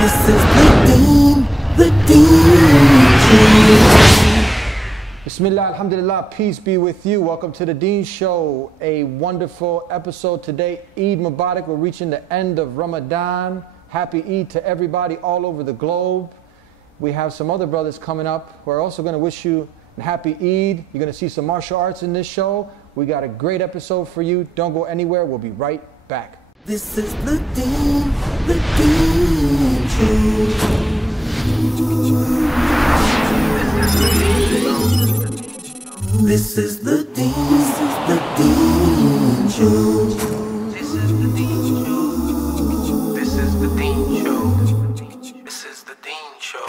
This is the Deen Show. Bismillah, alhamdulillah, peace be with you. Welcome to the Deen Show. A wonderful episode today. Eid Mubarak. We're reaching the end of Ramadan. Happy Eid to everybody all over the globe. We have some other brothers coming up who are also going to wish you a happy Eid. You're going to see some martial arts in this show. We got a great episode for you. Don't go anywhere. We'll be right back. This is the Deen Show. This is the Deen Show. This is the Deen Show. This is the Deen Show. This is the Deen Show.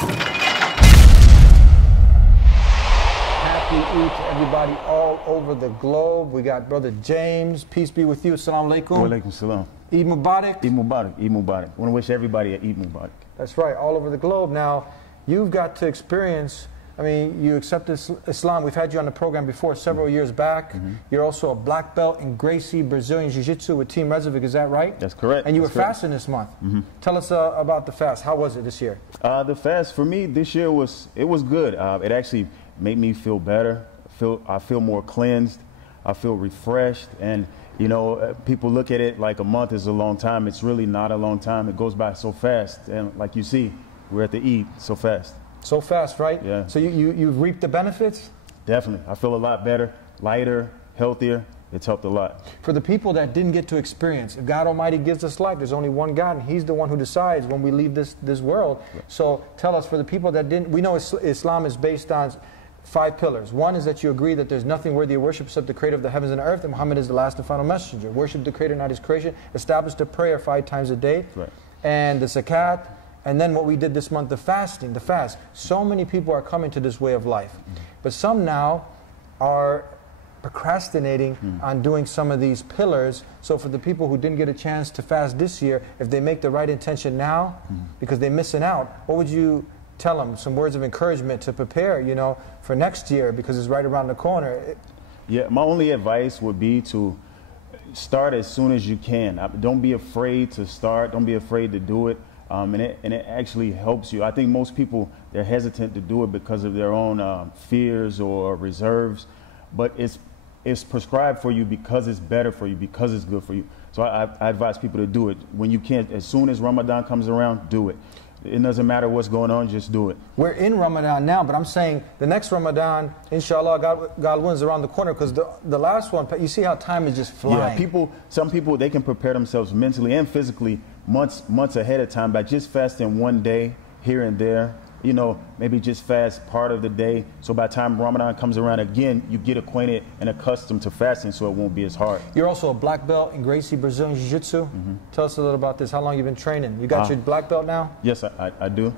Happy Eid to everybody all over the globe. We got Brother James. Peace be with you. Assalamu alaikum. Wa alaikum salam. Eid Mubarak. Eid Mubarak. Eid Mubarak. I want to wish everybody an Eid Mubarak. That's right, all over the globe. Now, you've got to experience, I mean, you accepted Islam. We've had you on the program before several years back. You're also a black belt in Gracie Brazilian Jiu-Jitsu with Team Rezovic, is that right? That's correct. And you were That's correct. fasting this month. Tell us about the fast. How was it this year? The fast for me this year was good. It actually made me feel better. I feel more cleansed. I feel refreshed. And you know, people look at it like a month is a long time. It's really not a long time. It goes by so fast. And like you see, we're at the Eid so fast. So fast, right? Yeah. So you've reaped the benefits? Definitely. I feel a lot better, lighter, healthier. It's helped a lot. For the people that didn't get to experience, if God Almighty gives us life, there's only one God, and He's the one who decides when we leave this world. Right. So tell us, for the people that didn't, we know Islam is based on 5 pillars. One is that you agree that there's nothing worthy of worship except the Creator of the heavens and the earth, and Muhammad is the last and final messenger. Worship the Creator, not His creation. Establish the prayer 5 times a day. Right. And the zakat. And then what we did this month, the fasting, the fast. So many people are coming to this way of life. But some now are procrastinating on doing some of these pillars. So for the people who didn't get a chance to fast this year, if they make the right intention now, because they're missing out, what would you tell them? Some words of encouragement to prepare, you know, for next year, because it's right around the corner. Yeah, my only advice would be to start as soon as you can. Don't be afraid to start. Don't be afraid to do it. And it actually helps you. I think most people, they're hesitant to do it because of their own fears or reserves. But it's prescribed for you because it's better for you, because it's good for you. So I advise people to do it. When you can, as soon as Ramadan comes around, do it. It doesn't matter what's going on, just do it. We're in Ramadan now, but I'm saying the next Ramadan, inshallah, God willing, is around the corner, because the last one, you see how time is just flying. Yeah, some people, they can prepare themselves mentally and physically months ahead of time by just fasting one day here and there. You know, maybe just fast part of the day. So by the time Ramadan comes around again, you get acquainted and accustomed to fasting, so it won't be as hard. You're also a black belt in Gracie Brazilian Jiu-Jitsu. Tell us a little about this. How long you been training? You got your black belt now? Yes, I do.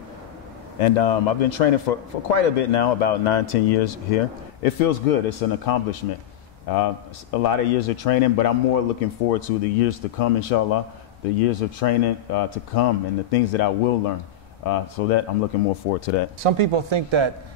And I've been training for quite a bit now, about 9-10 years here. It feels good. It's an accomplishment. A lot of years of training, but I'm more looking forward to the years to come, inshallah, the years of training to come and the things that I will learn. So that I'm looking more forward to that. Some people think that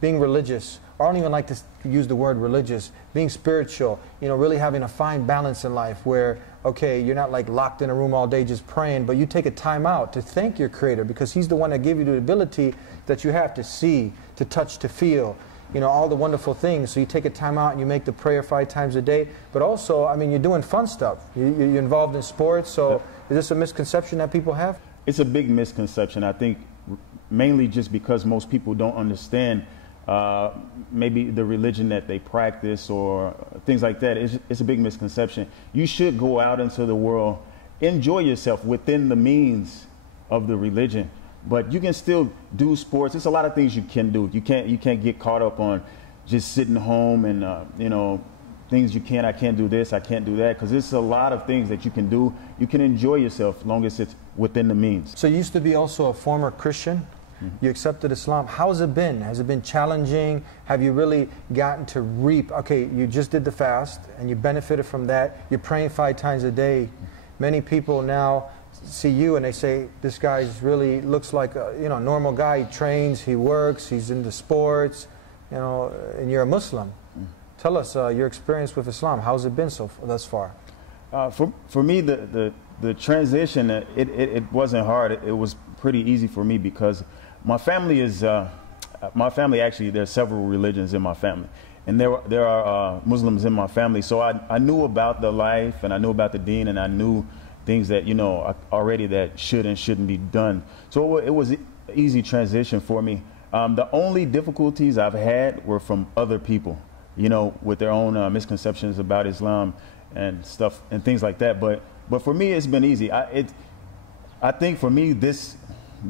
being religious, or I don't even like to use the word religious, being spiritual, you know, really having a fine balance in life where, okay, you're not like locked in a room all day just praying, but you take a time out to thank your Creator, because He's the one that gave you the ability that you have to see, to touch, to feel, you know, all the wonderful things. So you take a time out and you make the prayer 5 times a day. But also, I mean, you're doing fun stuff. You're involved in sports. So is this a misconception that people have? It's a big misconception, I think, mainly just because most people don't understand maybe the religion that they practice or things like that. It's a big misconception. You should go out into the world, enjoy yourself within the means of the religion, but you can still do sports. There's a lot of things you can do. You can't get caught up on just sitting home and you know, things I can't do this, I can't do that, because there's a lot of things that you can do. You can enjoy yourself as long as it's within the means. So you used to be also a former Christian. You accepted Islam. How has it been? Has it been challenging? Have you really gotten to reap? Okay, you just did the fast and you benefited from that. You're praying 5 times a day. Many people now see you and they say, this guy really looks like a normal guy. He trains, he works, he's into sports, you know, and you're a Muslim. Tell us your experience with Islam. How's it been thus far? For me, the the transition, it wasn't hard. It was pretty easy for me because my family is, actually, there's several religions in my family. And there are Muslims in my family. So I knew about the life, and I knew about the Deen, and I knew things that, you know, already that should and shouldn't be done. So it was an easy transition for me. The only difficulties I've had were from other people, you know, with their own misconceptions about Islam and stuff and things like that. But for me, it's been easy. I think for me, this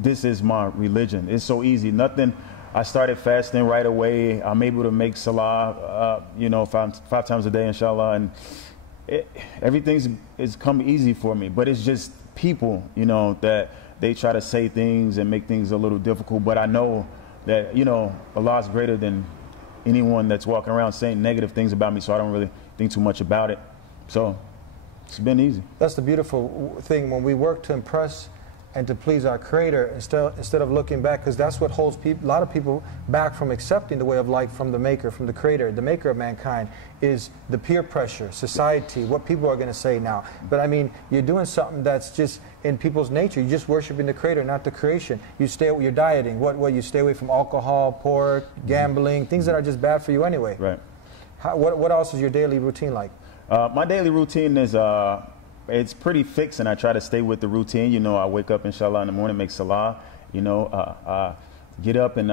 is my religion. It's so easy. Nothing. I started fasting right away. I'm able to make salah, you know, five times a day, inshallah, and everything's come easy for me. But it's just people, you know, that they try to say things and make things a little difficult. But I know that, you know, Allah is greater than anyone that's walking around saying negative things about me, so I don't really think too much about it. So it's been easy. That's the beautiful thing when we work to impress and to please our Creator instead of looking back, because that's what holds a lot of people back from accepting the way of life from the Maker, from the Creator, the Maker of mankind, is the peer pressure, society, what people are going to say now. But I mean, you're doing something that's just in people's nature. You're just worshiping the Creator, not the creation. You're dieting. What you stay away from alcohol, pork, gambling, things that are just bad for you anyway. Right. What else is your daily routine like? My daily routine is it's pretty fixed, and I try to stay with the routine. You know, I wake up, inshallah, in the morning, make salah, you know, get up and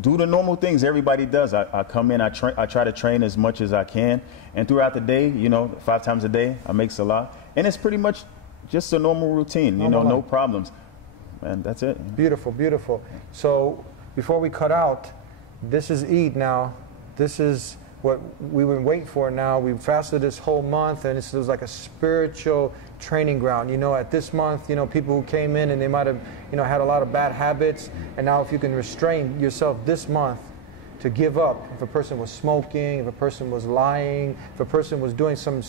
do the normal things everybody does. I come in, I try to train as much as I can. And throughout the day, you know, 5 times a day, I make salah. And it's pretty much just a normal routine, you know, no problems. And that's it. Beautiful, beautiful. So before we cut out, this is Eid now. This is what we've been waiting for now. We've fasted this whole month, and it was like a spiritual training ground. You know, at this month, you know, people who came in and they might have, you know, had a lot of bad habits, and now if you can restrain yourself this month to give up, if a person was smoking, if a person was lying, if a person was doing some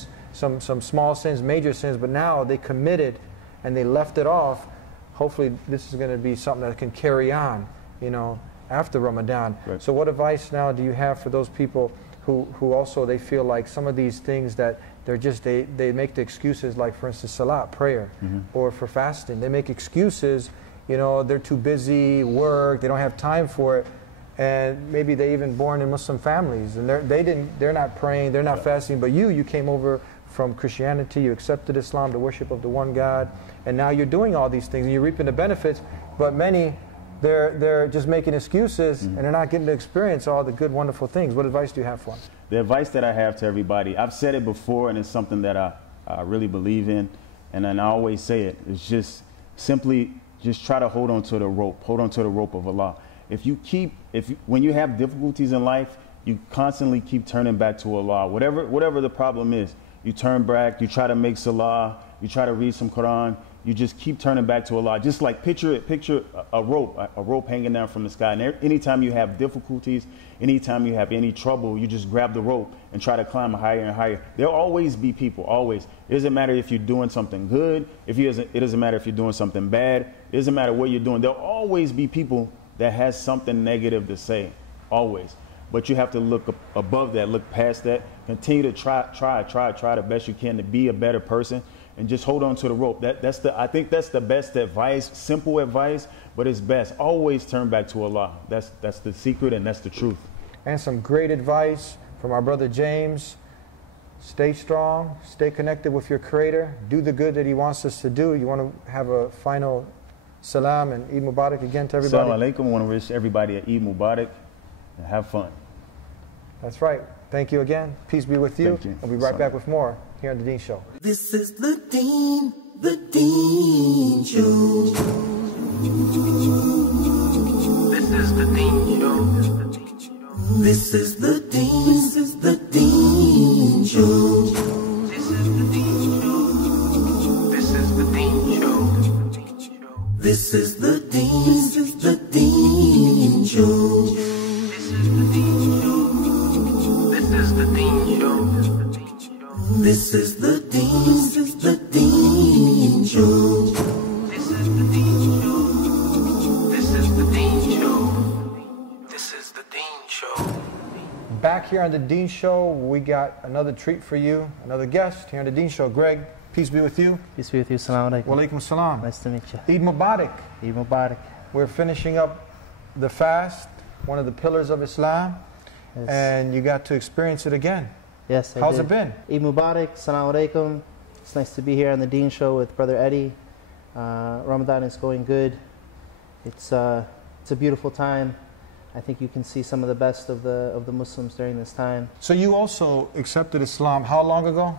small sins, major sins, but now they committed and they left it off, hopefully this is going to be something that can carry on, you know, after Ramadan. Right. So what advice now do you have for those people who also they feel like some of these things that they make the excuses, like for instance salat, prayer, or for fasting, they make excuses, you know, they're too busy, work, they don't have time for it, and maybe they even born in Muslim families and they're not praying, they're not fasting, but you came over from Christianity, you accepted Islam, the worship of the one God, and now you're doing all these things and you're reaping the benefits, but many they're just making excuses and they're not getting to experience all the good, wonderful things. What advice do you have for them? The advice that I have to everybody, I've said it before, and it's something that I really believe in, and then I always say it. It's just simply just try to hold on to the rope. Hold on to the rope of Allah. When you have difficulties in life, you constantly keep turning back to Allah. Whatever the problem is, you turn back. You try to make salah. You try to read some Quran. You just keep turning back to Allah. Just like picture a rope hanging down from the sky. And anytime you have difficulties, anytime you have any trouble, you just grab the rope and try to climb higher and higher. There'll always be people, always. It doesn't matter if you're doing something good. It doesn't matter if you're doing something bad. It doesn't matter what you're doing. There'll always be people that has something negative to say, always. But you have to look above that, look past that, continue to try the best you can to be a better person. And just hold on to the rope. I think that's the best advice, simple advice, but it's best. Always turn back to Allah. That's the secret, and that's the truth. And some great advice from our brother James. Stay strong, stay connected with your Creator, do the good that He wants us to do. You want to have a final salam and Eid Mubarak again to everybody? Assalamu alaikum. I want to wish everybody an Eid Mubarak and have fun. That's right. Thank you again. Peace be with you. Thank you. We'll be right back with more here on The Deen Show. This is the Deen Show. This is the Deen Show. This is the Deen Show. This is the Deen Show. This is the Deen Show. This is the Deen Show. This is the Deen Show. This is the Deen Show. This is the Deen Show. This is the Deen Show. This is the Deen Show. This is the Deen Show. Back here on The Deen Show, we got another treat for you, another guest here on The Deen Show. Greg, Peace be with you. Peace be with you. Assalamu alaikum. Wa alaikum salam. Nice to meet you. Eid Mubarak. Eid Mubarak. We're finishing up the fast, one of the pillars of Islam, Yes. and you got to experience it again. Yes, How's it been? Eid Mubarak. Assalamu alaikum. It's nice to be here on the Deen show with Brother Eddie. Ramadan is going good. It's a beautiful time. I think you can see some of the best of the Muslims during this time. So you also accepted Islam how long ago?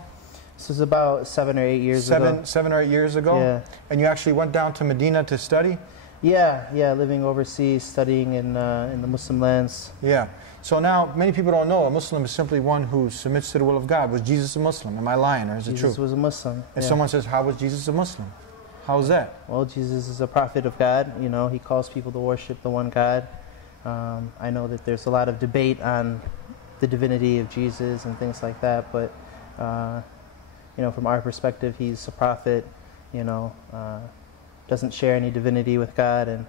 This was about 7 or 8 years ago. 7 or 8 years ago? Yeah. And you actually went down to Medina to study? Yeah, living overseas, studying in the Muslim lands. Yeah. So now, many people don't know, a Muslim is simply one who submits to the will of God. Was Jesus a Muslim? Am I lying, or is it true? Jesus was a Muslim. And yeah. someone says, how was Jesus a Muslim? How is that? Well, Jesus is a prophet of God. You know, he calls people to worship the one God. I know that there's a lot of debate on the divinity of Jesus and things like that, but you know, from our perspective, he's a prophet. You know, doesn't share any divinity with God, and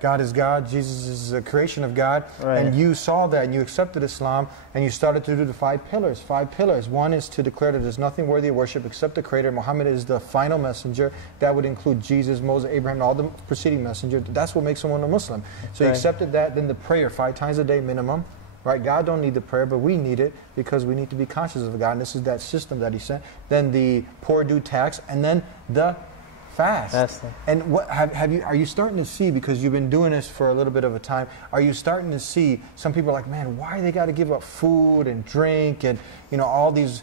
God is God. Jesus is a creation of God. Right. And you saw that, and you accepted Islam, and you started to do the 5 pillars. 5 pillars. One is to declare that there's nothing worthy of worship except the Creator. Muhammad is the final messenger. That would include Jesus, Moses, Abraham, and all the preceding messengers. That's what makes someone a Muslim. So you Right. accepted that. Then the prayer, 5 times a day minimum. Right? God don't need the prayer, but we need it because we need to be conscious of God. And this is that system that He sent. Then the poor due tax, and then the fast. Fasting. And what are you starting to see, because you've been doing this for a little bit of a time, are you starting to see some people are like, man, why they got to give up food and drink and, you know, all these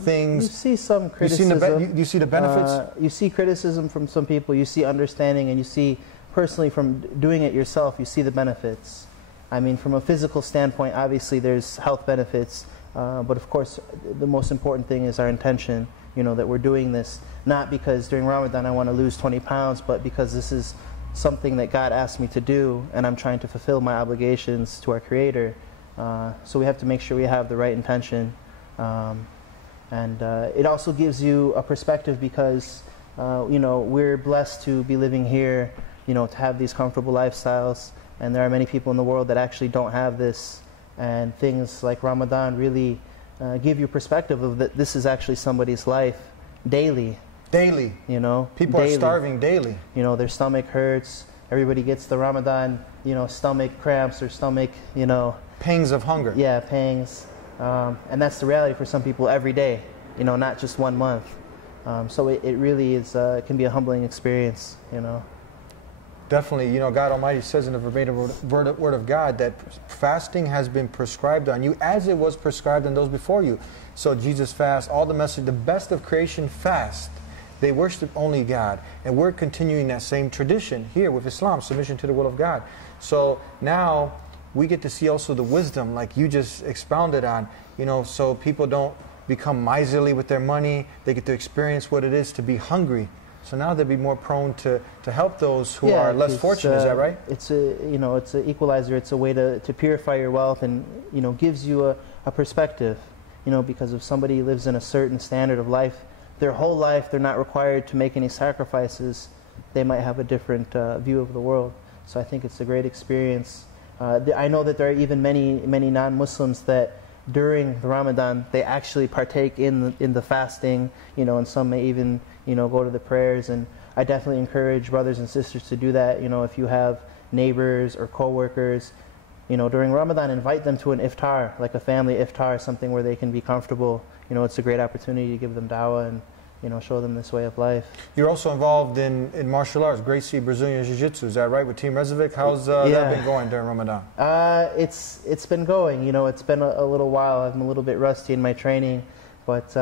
things? you see some criticism. You see the benefits? You see criticism from some people. You see understanding, and you see personally from doing it yourself. You see the benefits. I mean, from a physical standpoint, obviously there's health benefits, but of course the most important thing is our intention. You know, that we're doing this not because during Ramadan I want to lose 20 pounds, but because this is something that God asked me to do, and I'm trying to fulfill my obligations to our Creator. So we have to make sure we have the right intention, and it also gives you a perspective because you know, we're blessed to be living here, you know, to have these comfortable lifestyles, and there are many people in the world that actually don't have this, and things like Ramadan really give you perspective of that this is actually somebody's life daily. Daily. You know, People daily. are starving daily. You know, their stomach hurts. Everybody gets the Ramadan, you know, stomach cramps or stomach, you know. Pangs of hunger. Yeah, pangs. And that's the reality for some people every day, you know, not just 1 month. So it really is, can be a humbling experience, you know. Definitely, you know, God Almighty says in the verbatim word of God that fasting has been prescribed on you as it was prescribed on those before you. So Jesus fast, all the message, the best of creation fast. They worship only God. And we're continuing that same tradition here with Islam, submission to the will of God. So now we get to see also the wisdom, like you just expounded on, you know, so people don't become miserly with their money. They get to experience what it is to be hungry. So now they'll be more prone to help those who are less fortunate. Is that right? It's a, you know, it's an equalizer. It's a way to purify your wealth, and, you know, gives you a perspective. You know, because if somebody lives in a certain standard of life, their whole life they're not required to make any sacrifices, they might have a different view of the world. So I think it's a great experience. I know that there are even many non-Muslims that during the Ramadan they actually partake in the fasting. You know, and some may even, you know, go to the prayers, and I definitely encourage brothers and sisters to do that. You know, if you have neighbors or co-workers, you know, during Ramadan, invite them to an iftar, like a family iftar, something where they can be comfortable. You know, it's a great opportunity to give them dawah and, you know, show them this way of life. You're also involved in martial arts, Gracie Brazilian Jiu-Jitsu, is that right, with Team Rezovic? How's that been going during Ramadan? It's been going. You know, it's been a little while. I'm a little bit rusty in my training, but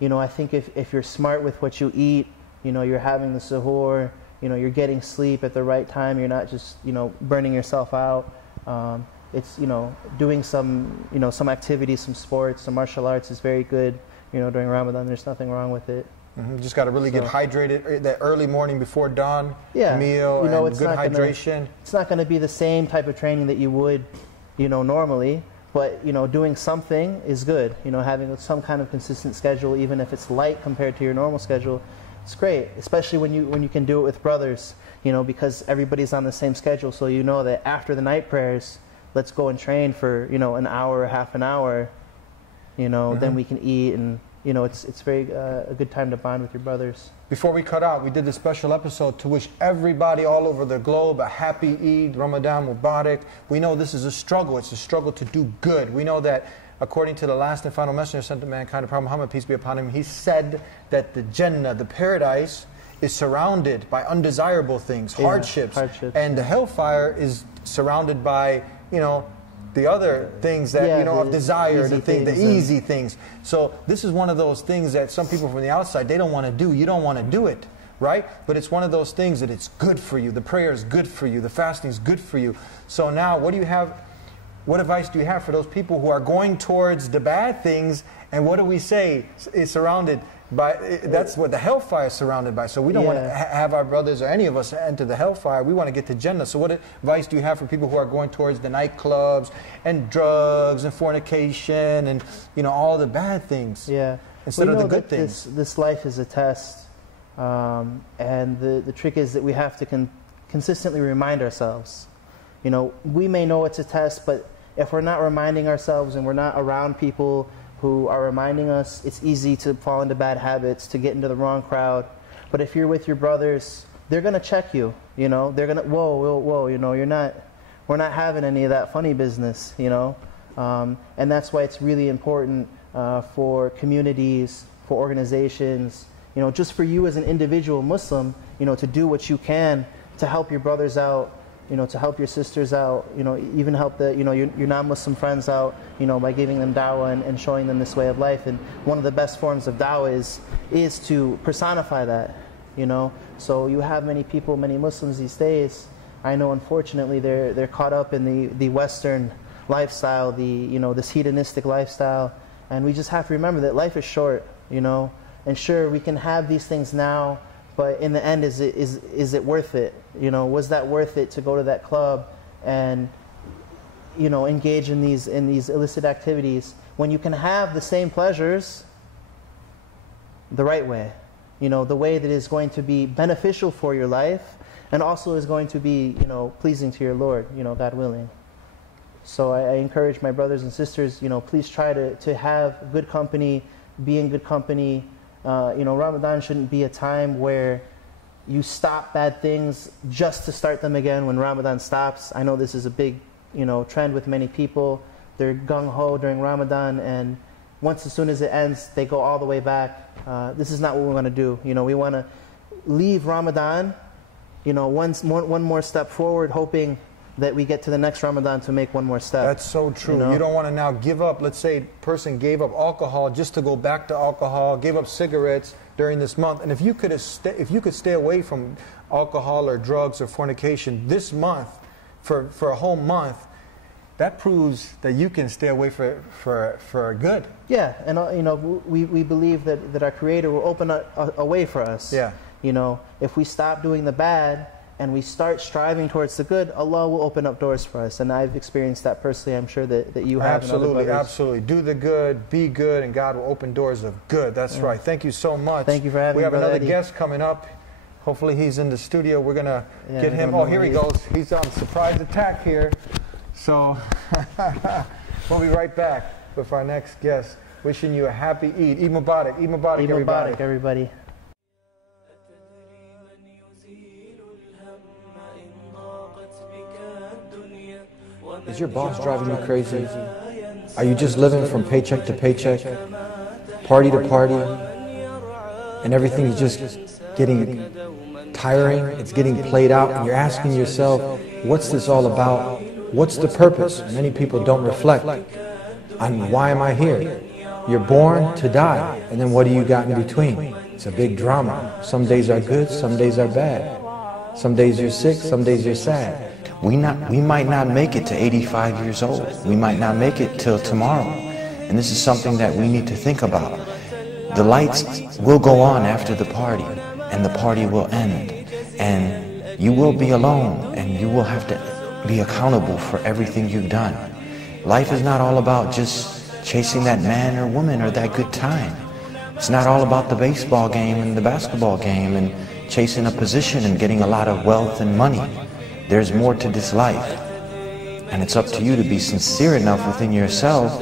you know, I think if you're smart with what you eat, you know, you're having the suhoor, you know, you're getting sleep at the right time, you're not just, you know, burning yourself out. It's, you know, doing some, you know, some activities, some sports, some martial arts is very good. You know, during Ramadan, there's nothing wrong with it. Mm-hmm. Just got to really get hydrated that early morning before dawn meal, you know, and good hydration. It's not going to be the same type of training that you would, you know, normally. But, you know, doing something is good. You know, having some kind of consistent schedule, even if it's light compared to your normal schedule, it's great. Especially when you can do it with brothers, you know, because everybody's on the same schedule. So you know that after the night prayers, let's go and train for, you know, an hour or half an hour. You know, then we can eat and, it's very a good time to bond with your brothers. Before we cut out, we did this special episode to wish everybody all over the globe a happy Eid, Ramadan Mubarak. We know this is a struggle. It's a struggle to do good. We know that according to the last and final messenger sent to mankind, Prophet Muhammad, peace be upon him, he said that the Jannah, the paradise, is surrounded by undesirable things, hardships. And the hellfire is surrounded by, the other things that, of desire, the easy things. So this is one of those things that some people from the outside, they don't want to do. You don't want to do it, right? But it's one of those things that it's good for you. The prayer is good for you. The fasting is good for you. So now, what advice do you have for those people who are going towards the bad things? And what do we say is surrounded by? That's what the hellfire is surrounded by. So we don't want to have our brothers or any of us enter the hellfire. We want to get to Jannah. So what advice do you have for people who are going towards the nightclubs and drugs and fornication and all the bad things? Yeah. Instead of the good things. This life is a test, and the trick is that we have to consistently remind ourselves. We may know it's a test, but if we're not reminding ourselves and we're not around people who are reminding us, it's easy to fall into bad habits, to get into the wrong crowd. But if you're with your brothers, they're going to check you, they're going to, whoa, we're not having any of that funny business, and that's why it's really important for communities, for organizations, just for you as an individual Muslim, to do what you can to help your brothers out, to help your sisters out, even help your non-Muslim friends out, by giving them da'wah and showing them this way of life. And one of the best forms of da'wah is to personify that, So you have many people, many Muslims these days, I know unfortunately they're caught up in the Western lifestyle, this hedonistic lifestyle. And we just have to remember that life is short, and sure, we can have these things now, but in the end, is it worth it? Was that worth it to go to that club and engage in these illicit activities when you can have the same pleasures the right way? The way that is going to be beneficial for your life and also is going to be pleasing to your Lord, God willing. So I encourage my brothers and sisters, please try to have good company, be in good company. Ramadan shouldn't be a time where you stop bad things just to start them again when Ramadan stops. I know this is a big, trend with many people. They're gung-ho during Ramadan, and as soon as it ends, they go all the way back. This is not what we want to do. We want to leave Ramadan, one more step forward, hoping that we get to the next Ramadan to make one more step. That's so true. You don't want to now give up. Let's say a person gave up alcohol just to go back to alcohol, gave up cigarettes during this month. And if you could stay away from alcohol or drugs or fornication this month for a whole month, that proves that you can stay away for good. Yeah, and we believe that our Creator will open a way for us. Yeah. If we stop doing the bad and we start striving towards the good, Allah will open up doors for us. And I've experienced that personally. I'm sure that you have. Absolutely, absolutely. Do the good, be good, and God will open doors of good. That's right. Thank you so much. Thank you for having me, We have Brother another Eddie. guest coming up. Hopefully he's in the studio. We're going to get him. Oh, here he goes. He's on surprise attack here. So we'll be right back with our next guest. Wishing you a happy Eid. Eid Mubarak. Eid Mubarak, Eid everybody. Mubarak, everybody. Is your boss driving you crazy? Are you just living from paycheck to paycheck, party to party, and everything is just getting tiring? It's getting played out, and you're asking yourself, what's this all about? What's the purpose? Many people don't reflect on why am I here? You're born to die, and then what do you got in between? It's a big drama. Some days are good, some days are bad. Some days you're sick, some days you're sad. We might not make it to 85 years old. We might not make it till tomorrow. And this is something that we need to think about. The lights will go on after the party, and the party will end. And you will be alone, and you will have to be accountable for everything you've done. Life is not all about just chasing that man or woman or that good time. It's not all about the baseball game and the basketball game and chasing a position and getting a lot of wealth and money. There's more to this life, and it's up to you to be sincere enough within yourself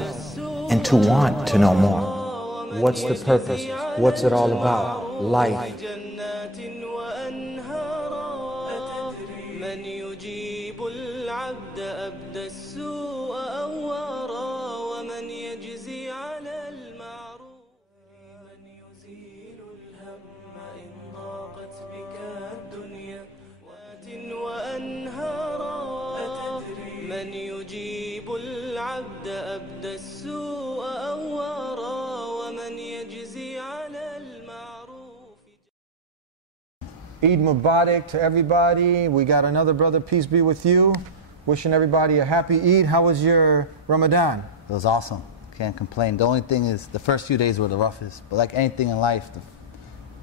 and to want to know more. What's the purpose? What's it all about? Life. من يجيب العبد أبدى السوء أوارا ومن يجزي على المعروف من يزيل الهم إن ضاقت بك الدنيا وأنهارا من يجيب العبد أبدى السوء أوارا ومن يجزي على المعروف. Eid Mubarak to everybody. We got another brother, peace be with you. Wishing everybody a happy Eid. How was your Ramadan? It was awesome. Can't complain. The only thing is the first few days were the roughest. But like anything in life, the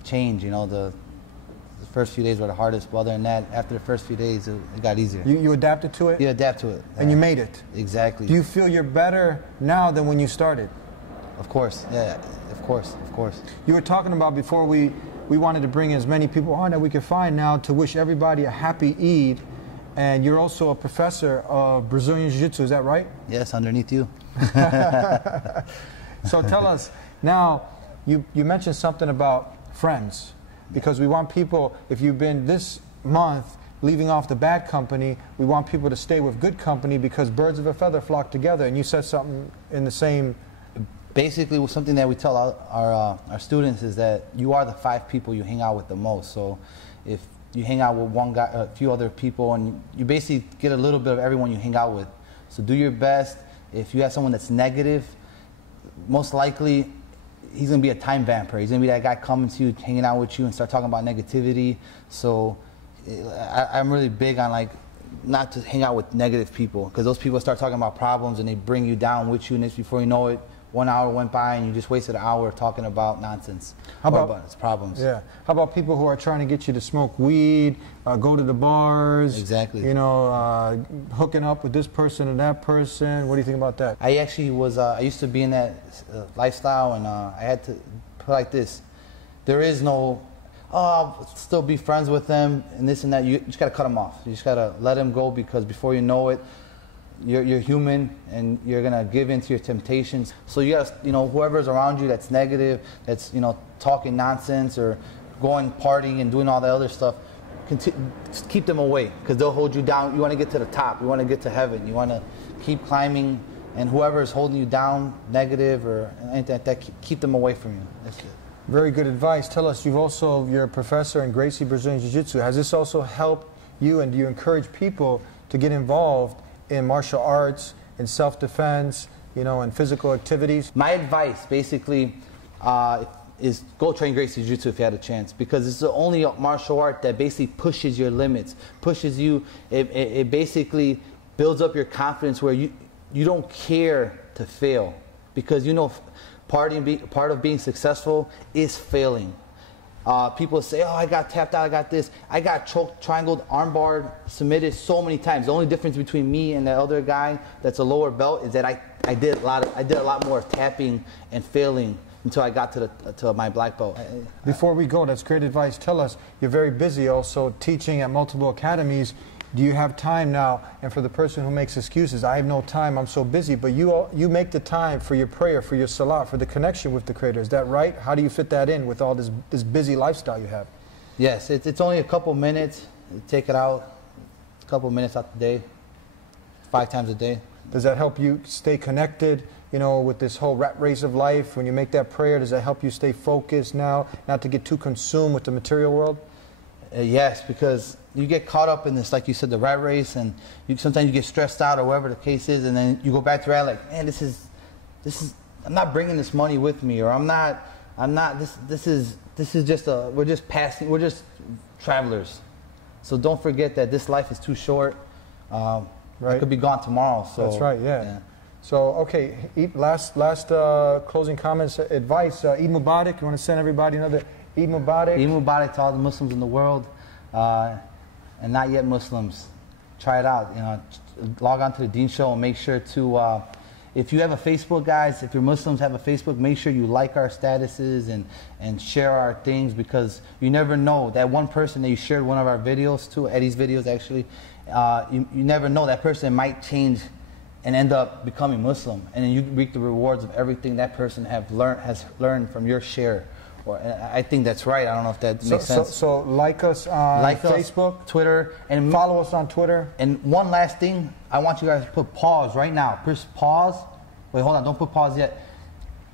change, you know, the first few days were the hardest. But other than that, after the first few days, it got easier. You adapted to it? You adapt to it. And you made it? Exactly. Do you feel you're better now than when you started? Of course. Yeah, of course, of course. You were talking about before we wanted to bring as many people on that we could find now to wish everybody a happy Eid. And you're also a professor of Brazilian Jiu-Jitsu, is that right? Yes, underneath you. So tell us, now, you mentioned something about friends. Because we want people, if you've been this month leaving off the bad company, we want people to stay with good company because birds of a feather flock together. And you said something in the same... Basically, something that we tell our students is that you are the 5 people you hang out with the most. So if you hang out with one guy, a few other people, and you basically get a little bit of everyone you hang out with. So do your best. If you have someone that's negative, most likely he's going to be a time vampire. He's going to be that guy coming to you, hanging out with you, and start talking about negativity. So I'm really big on like not to hang out with negative people, because those people start talking about problems and they bring you down with you, and before you know it, 1 hour went by and you just wasted an hour talking about nonsense. How about its problems? Yeah. How about people who are trying to get you to smoke weed, go to the bars? Exactly. You know, hooking up with this person and that person. What do you think about that? I actually was. I used to be in that lifestyle, and I had to put like this: there is no, I'll still be friends with them and this and that. You just gotta cut them off. You just gotta let them go, because before you know it, you're human and you're gonna give in to your temptations. So you gotta, you know, whoever's around you that's negative, that's, you know, talking nonsense or going partying and doing all that other stuff, just keep them away, because they'll hold you down. You want to get to the top. You want to get to heaven. You want to keep climbing, and whoever is holding you down, negative or anything like that, keep them away from you. That's it. Very good advice. Tell us, you're a professor in Gracie Brazilian Jiu-Jitsu. Has this also helped you, and do you encourage people to get involved in martial arts, in self-defense, you know, in physical activities? My advice, basically, is go train Gracie Jiu-Jitsu if you had a chance, because it's the only martial art that basically pushes your limits, pushes you. It basically builds up your confidence where you don't care to fail, because you know part of being successful is failing. People say, oh, I got tapped out, I got this. I got choked, triangled, armbarred, submitted so many times. The only difference between me and the other guy that's a lower belt is that I did a lot more tapping and failing until I got to my black belt. Before we go, that's great advice. Tell us, you're very busy also teaching at multiple academies. Do you have time now? And for the person who makes excuses, I have no time, I'm so busy, but you make the time for your prayer, for your salah, for the connection with the Creator. Is that right? How do you fit that in with all this busy lifestyle you have? Yes, it's only a couple minutes. Take it out, a couple minutes out the day, 5 times a day. Does that help you stay connected, you know, with this whole rat race of life? When you make that prayer, does that help you stay focused now, not to get too consumed with the material world? Yes, because you get caught up in this, like you said, the rat race, and sometimes you get stressed out or whatever the case is, and then you go back to reality, like, man, this is, I'm not bringing this money with me, or this is just we're just passing, we're just travelers. So don't forget that this life is too short. Right. It could be gone tomorrow. So that's right. Yeah. So okay, last closing comments, advice. Eid Mubarak. You want to send everybody another Eid Mubarak? Eid Mubarak to all the Muslims in the world, and not yet Muslims. Try it out. You know, log on to the Deen Show and make sure to. If you have a Facebook, guys, if you're Muslims, have a Facebook, make sure you like our statuses and share our things, because you never know, that one person that you shared one of our videos to, Eddie's videos actually, you never know, that person might change and end up becoming Muslim, and then you reap the rewards of everything that person has learned from your share. And I think that's right. I don't know if that makes sense. So like us on Facebook, Twitter, and follow us on Twitter. And one last thing, I want you guys to put pause right now. Press pause. Wait, hold on. Don't put pause yet.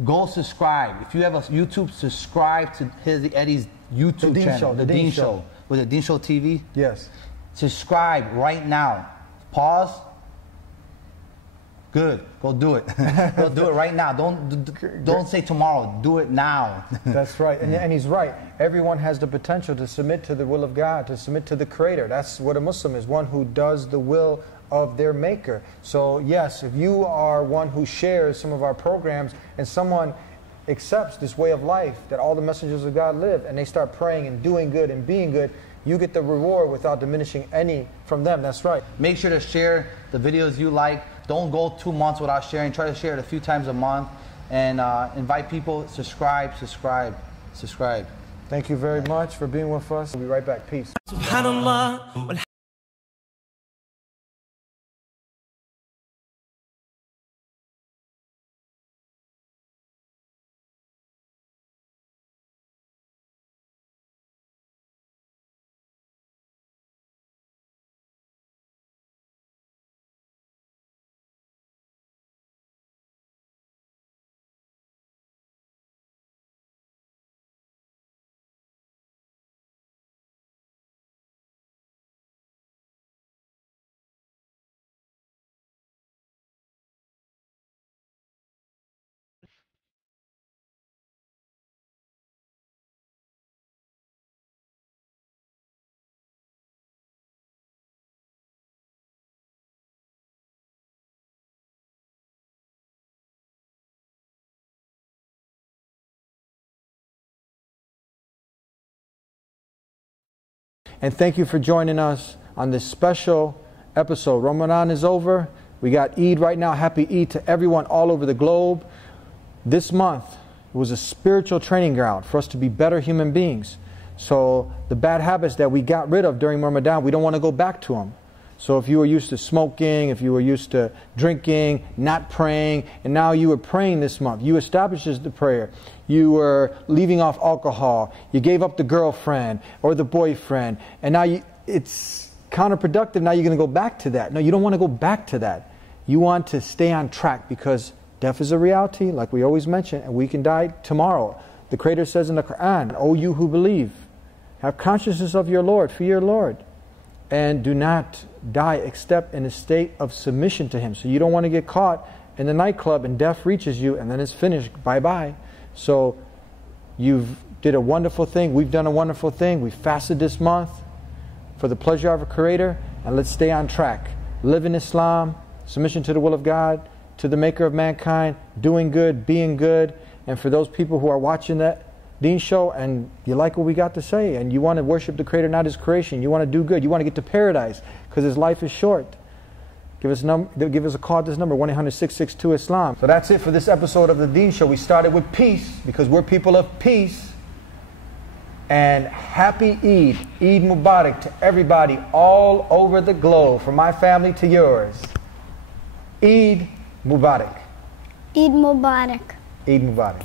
Go subscribe. If you have a YouTube, subscribe to Eddie's YouTube channel, The Deen Show. With the Deen Show TV. Yes. Subscribe right now. Pause. Good. Go do it. Go do it right now. Don't say tomorrow. Do it now. That's right. And he's right. Everyone has the potential to submit to the will of God, to submit to the Creator. That's what a Muslim is, one who does the will of their Maker. So yes, if you are one who shares some of our programs and someone accepts this way of life that all the messengers of God live, and they start praying and doing good and being good, you get the reward without diminishing any from them. That's right. Make sure to share the videos you like. Don't go 2 months without sharing. Try to share it a few times a month. And invite people. Subscribe. Thank you very much for being with us. We'll be right back. Peace. Subhanallah. And thank you for joining us on this special episode. Ramadan is over. We got Eid right now. Happy Eid to everyone all over the globe. This month was a spiritual training ground for us to be better human beings. So the bad habits that we got rid of during Ramadan, we don't want to go back to them. So if you were used to smoking, if you were used to drinking, not praying, and now you were praying this month, you established the prayer, you were leaving off alcohol, you gave up the girlfriend or the boyfriend, and now it's counterproductive. Now you're going to go back to that. No, you don't want to go back to that. You want to stay on track, because death is a reality, like we always mention, and we can die tomorrow. The Creator says in the Quran, O you who believe, have consciousness of your Lord, fear your Lord, and do not die except in a state of submission to Him. So you don't want to get caught in the nightclub and death reaches you and then it's finished, bye-bye. So you've did a wonderful thing, we've done a wonderful thing, we fasted this month for the pleasure of our Creator, and let's stay on track. Live in Islam, submission to the will of God, to the Maker of mankind, doing good, being good. And for those people who are watching that Deen Show and you like what we got to say and you want to worship the Creator, not His creation, you want to do good, you want to get to paradise because His life is short, give us a call at this number, 1-800-662-ISLAM. So that's it for this episode of the Deen Show. We started with peace because we're people of peace. And happy Eid, Eid Mubarak to everybody all over the globe, from my family to yours. Eid Mubarak. Eid Mubarak. Eid Mubarak.